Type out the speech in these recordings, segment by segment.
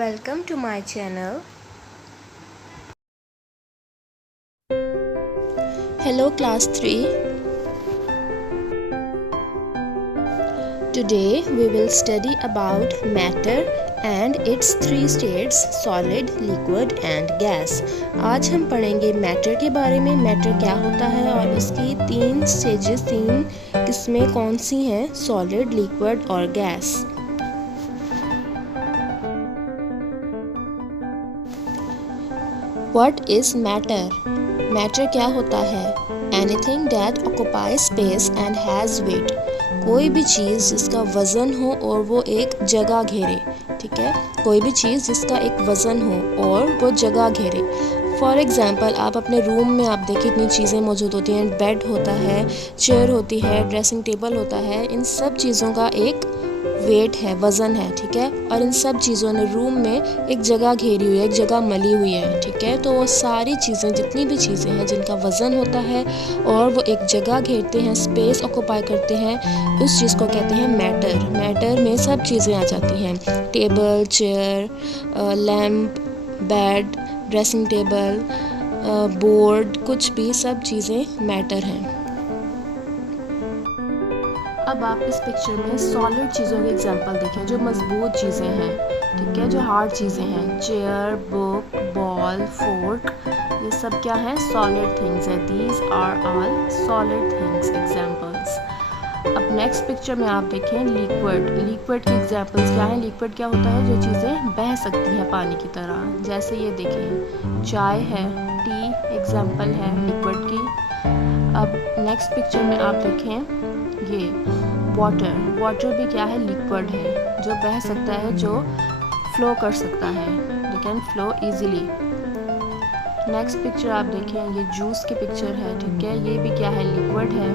Welcome to my channel. Hello class 3. Today we will study about matter and its three states solid, liquid and gas. आज हम पढ़ेंगे matter के बारे में, matter क्या होता है और इसकी तीन स्टेजेस, तीन किस्में कौन सी हैं, सॉलिड, लिक्विड और gas. What is matter? Matter क्या होता है? Anything that occupies space and has weight. कोई भी चीज़ जिसका वज़न हो और वो एक जगह घेरे, ठीक है, कोई भी चीज़ जिसका एक वज़न हो और वो जगह घेरे। फॉर एग्ज़ाम्पल आप अपने रूम में आप देखिए इतनी चीज़ें मौजूद होती हैं, बेड होता है, चेयर होती है, ड्रेसिंग टेबल होता है, इन सब चीज़ों का एक वेट है, वज़न है, ठीक है, और इन सब चीज़ों ने रूम में एक जगह घेरी हुई है, एक जगह मली हुई है, ठीक है। तो वो सारी चीज़ें, जितनी भी चीज़ें हैं जिनका वज़न होता है और वो एक जगह घेरते हैं, स्पेस ऑक्यूपाई करते हैं, उस चीज़ को कहते हैं मैटर। मैटर में सब चीज़ें आ जाती हैं, table, chair, lamp, bed, dressing table, board, कुछ भी, सब चीज़ें मैटर हैं। अब आप इस पिक्चर में सॉलिड चीज़ों के एग्जांपल देखें, जो मजबूत चीज़ें हैं, ठीक है, जो हार्ड चीज़ें हैं, चेयर, बुक, बॉल, फोर्क, ये सब क्या है, सॉलिड थिंग्स है। These are all solid things examples. अब नेक्स्ट पिक्चर में आप देखें लिक्विड। लिक्विड के एग्जांपल्स क्या हैं? लिक्विड क्या होता है? जो चीज़ें बह सकती हैं पानी की तरह, जैसे ये देखें चाय है, टी एग्जांपल है लिक्विड की। अब नेक्स्ट पिक्चर में आप देखें ये वाटर। वाटर भी क्या है? लिक्विड है, जो बह सकता है, जो फ्लो कर सकता है, they can flow easily. Next picture आप देखें, ये जूस की पिक्चर है, ठीक है, ये भी क्या है? लिक्विड है,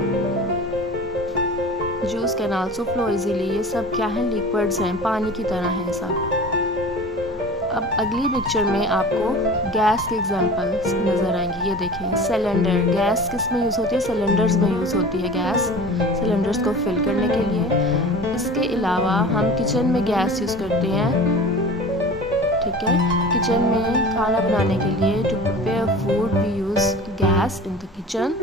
juice can also flow easily. ये सब क्या है? लिक्विड्स हैं, पानी की तरह है सब। अब अगली पिक्चर में आपको गैस के एग्जांपल्स नज़र आएंगे। ये देखें सिलेंडर। गैस किस में यूज़ होती है? सिलेंडर्स में यूज़ होती है गैस, सिलेंडर्स को फिल करने के लिए। इसके अलावा हम किचन में गैस यूज़ करते हैं, ठीक है, किचन में खाना बनाने के लिए, to prepare food we use gas in the kitchen.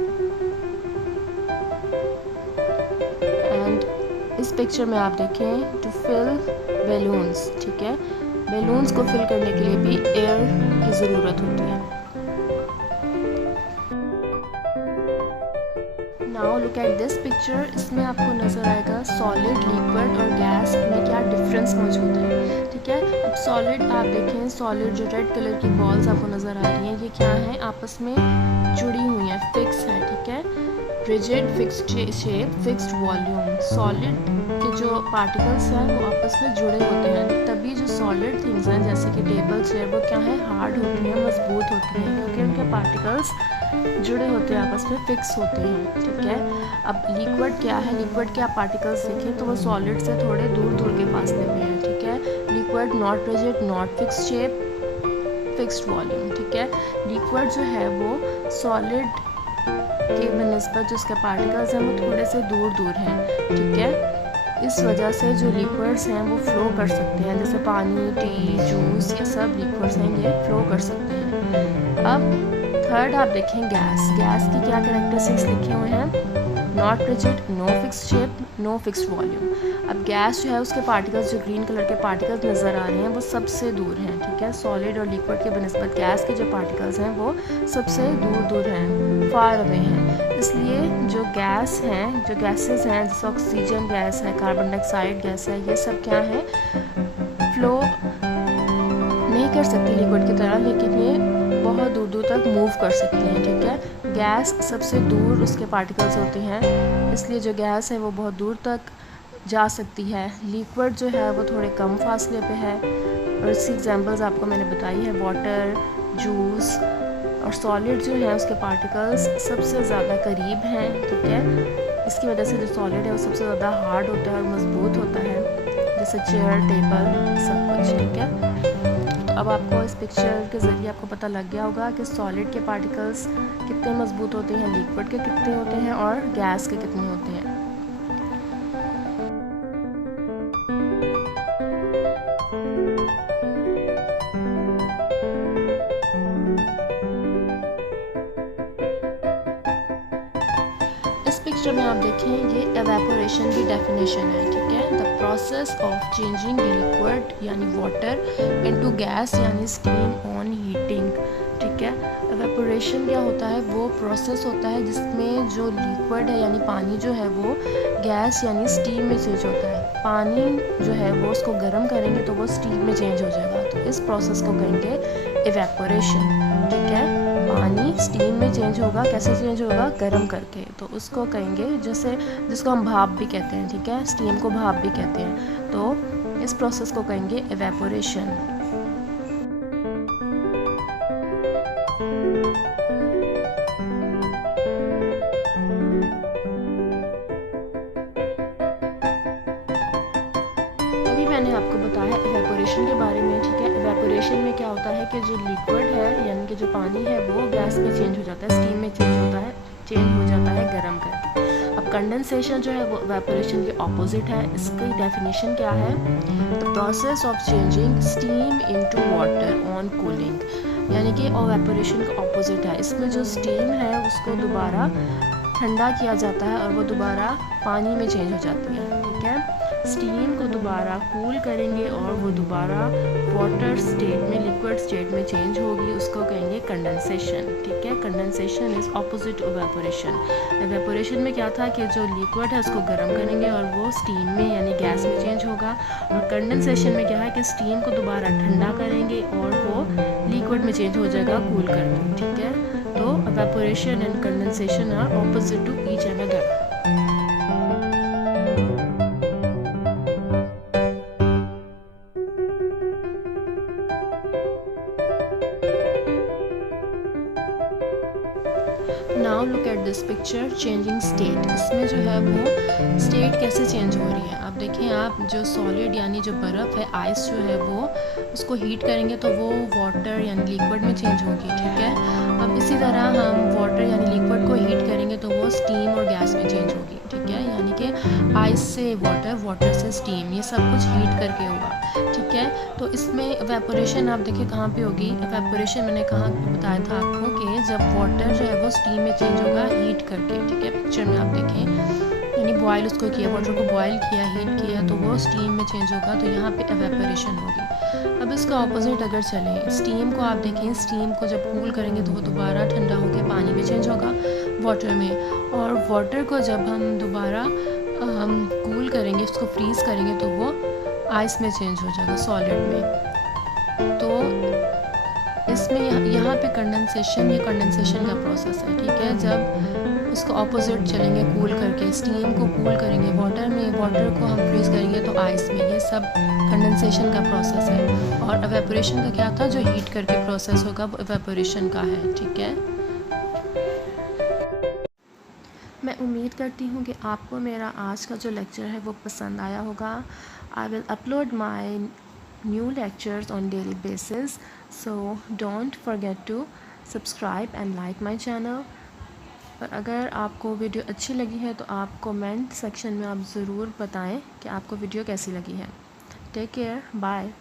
And इस पिक्चर में आप देखें टू फिल बैलून्स, ठीक है, बैलून्स को फिल करने के लिए भी एयर की ज़रूरत होती है। Now look at this picture. इसमें आपको नज़र आएगा सॉलिड, लिक्विड और गैस में क्या डिफरेंस मौजूद है, ठीक है। अब सॉलिड आप देखें, सॉलिड जो रेड कलर की बॉल्स आपको नज़र आ रही हैं, ये क्या है? आपस में जुड़ी हुई हैं, फिक्स है, ठीक है, rigid, fixed shape, fixed volume. Solid के जो पार्टिकल्स हैं वो आपस में जुड़े होते हैं, तभी जो सॉलिड थिंग्स हैं जैसे कि टेबल, चेयर, वो क्या है? हार्ड होती हैं, मजबूत होती हैं, क्योंकि उनके पार्टिकल्स जुड़े होते हैं, आपस में फिक्स होते हैं, ठीक है। अब लिक्विड क्या है? लिक्विड के आप पार्टिकल्स देखें तो वो सॉलिड से थोड़े दूर दूर के फासले पे हैं, ठीक है। Liquid not rigid, not fixed shape, fixed volume, ठीक है। लिक्विड जो है वो सॉलिड के बनस्बत जो उसके पार्टिकल्स हैं वो थोड़े से दूर दूर हैं, ठीक है। इस वजह से जो लिक्विड्स हैं वो फ्लो कर सकते हैं, जैसे पानी, टी, जूस, ये सब लिक्विड्स हैं, ये फ्लो कर सकते हैं। अब थर्ड आप देखें गैस। गैस की क्या कैरेक्टरिस्टिक्स लिखे हुए हैं? Not rigid, no fixed shape, no fixed volume. अब गैस जो है उसके पार्टिकल्स, जो ग्रीन कलर के पार्टिकल्स नज़र आ रहे हैं, वो सबसे दूर हैं, ठीक है। सॉलिड और लिक्विड के बनस्बत गैस के जो पार्टिकल्स हैं वो सबसे दूर दूर हैं, फार अवे हैं। इसलिए जो गैस हैं, जो गैसेस हैं, जैसे ऑक्सीजन गैस है, कार्बन डाइऑक्साइड गैस है, ये सब क्या है? फ्लो नहीं कर सकती लिक्विड की तरह, लेकिन ये बहुत दूर दूर तक मूव कर सकती हैं, ठीक है। गैस सबसे दूर उसके पार्टिकल्स होते हैं, इसलिए जो गैस है वो बहुत दूर तक जा सकती है। लिक्विड जो है वो थोड़े कम फासले पे है, और इसकी एग्जांपल्स आपको मैंने बताई है, वाटर, जूस। और सॉलिड जो है उसके पार्टिकल्स सबसे ज़्यादा करीब हैं, ठीक है। इसकी वजह से जो सॉलिड है वो सबसे ज़्यादा हार्ड होता है और मज़बूत होता है, जैसे चेयर, टेबल, सब कुछ, ठीक है। तो अब आपको इस पिक्चर के ज़रिए आपको पता लग गया होगा कि सॉलिड के पार्टिकल्स कितने मज़बूत होते हैं, लिक्विड के कितने होते हैं और गैस के कितने होते हैं। इस पिक्चर में आप देखें ये एवेपोरेशन की डेफिनेशन है, ठीक है। The process of changing liquid यानी वाटर इनटू गैस यानी स्टीम ऑन हीटिंग, ठीक है। एवेपोरेशन क्या होता है, वो प्रोसेस होता है जिसमें जो लिक्विड है यानी पानी जो है वो गैस यानी स्टीम में चेंज होता है। पानी जो है वो उसको गर्म करेंगे तो वो स्टीम में चेंज हो जाएगा, तो इस प्रोसेस को कहेंगे एवेपोरेशन, ठीक है। पानी स्टीम में चेंज होगा, कैसे चेंज होगा, गर्म करके, तो उसको कहेंगे जैसे जिसको हम भाप भी कहते हैं, ठीक है। स्टीम को भाप भी कहते हैं, तो इस प्रोसेस को कहेंगे एवेपोरेशन। अभी मैंने आपको बताया एवेपोरेशन के बारे में, ठीक है। एवेपोरेशन में क्या होता है कि जो लिक्विड है यानी कि जो पानी है वो गैस में चेंज हो जाता है, स्टीम में चेंज हो जाता है गर्म करके। अब कंडेंसेशन जो है वो एवेपोरेशन के ऑपोजिट है। इसकी डेफिनेशन क्या है, the process of changing steam into water on cooling, यानी कि एवेपोरेशन का ऑपोजिट है। इसमें जो स्टीम है उसको दोबारा ठंडा किया जाता है और वो दोबारा पानी में चेंज हो जाती है, ठीक है। स्टीम को दोबारा कूल करेंगे और वो दोबारा वाटर स्टेट में, लिक्विड स्टेट में चेंज होगी, उसको कहेंगे कंडेंसेशन, ठीक है। Condensation is opposite evaporation. Evaporation में क्या था कि जो लिक्विड है उसको गर्म करेंगे और वो स्टीम में यानी गैस में चेंज होगा, और कंडेंसेशन में क्या है कि स्टीम को दोबारा ठंडा करेंगे और वो लिक्विड में चेंज हो जाएगा कूल करके, ठीक है। तो evaporation and condensation are opposite to each other. Now look at this picture changing state. इसमें जो है वो स्टेट कैसे चेंज हो रही है, आप देखें। आप जो सॉलिड यानी जो बर्फ़ है, आइस जो है वो उसको हीट करेंगे तो वो वाटर यानी लिक्विड में चेंज होगी, ठीक है। अब इसी तरह हम वाटर यानी लिक्विड को हीट करेंगे तो वो स्टीम और गैस में चेंज होगी, ठीक है। यानी कि आइस से वाटर, वाटर से स्टीम, ये सब कुछ हीट करके होगा, ठीक है। तो इसमें एवेपोरेशन आप देखिए कहाँ पे होगी। एवेपोरेशन मैंने कहाँ बताया था आपको कि जब वाटर जो है वो स्टीम में चेंज होगा हीट करके, ठीक है। पिक्चर में आप देखें, यानी बॉयल उसको किया, वाटर को बॉयल किया, हीट किया, तो वो स्टीम में चेंज होगा, तो यहाँ पे एवेपोरेशन होगी। अब इसका ऑपोजिट अगर चलें, स्टीम को आप देखें, स्टीम को जब कूल करेंगे तो वो दोबारा ठंडा होकर पानी में चेंज होगा, वाटर में, और वाटर को जब हम दोबारा हम कूल करेंगे, उसको फ्रीज़ करेंगे तो वो आइस में चेंज हो जाएगा, सॉलिड में। तो इसमें यहाँ पे कंडेंसेशन, ये कंडेंसेशन का प्रोसेस है, ठीक है। जब उसको ऑपोजिट चलेंगे, कूल करके, स्टीम को कूल करेंगे वाटर में, वाटर को हम फ्रीज करेंगे तो आइस में, ये सब कंडेंसेशन का प्रोसेस है। और एवेपोरेशन का क्या था, जो हीट करके प्रोसेस होगा वो एवेपोरेशन का है, ठीक है। मैं उम्मीद करती हूँ कि आपको मेरा आज का जो लेक्चर है वो पसंद आया होगा। I will upload my new lectures on daily basis, so don't forget to subscribe and like my channel। और अगर आपको वीडियो अच्छी लगी है तो आप कमेंट सेक्शन में आप ज़रूर बताएं कि आपको वीडियो कैसी लगी है। Take care, bye.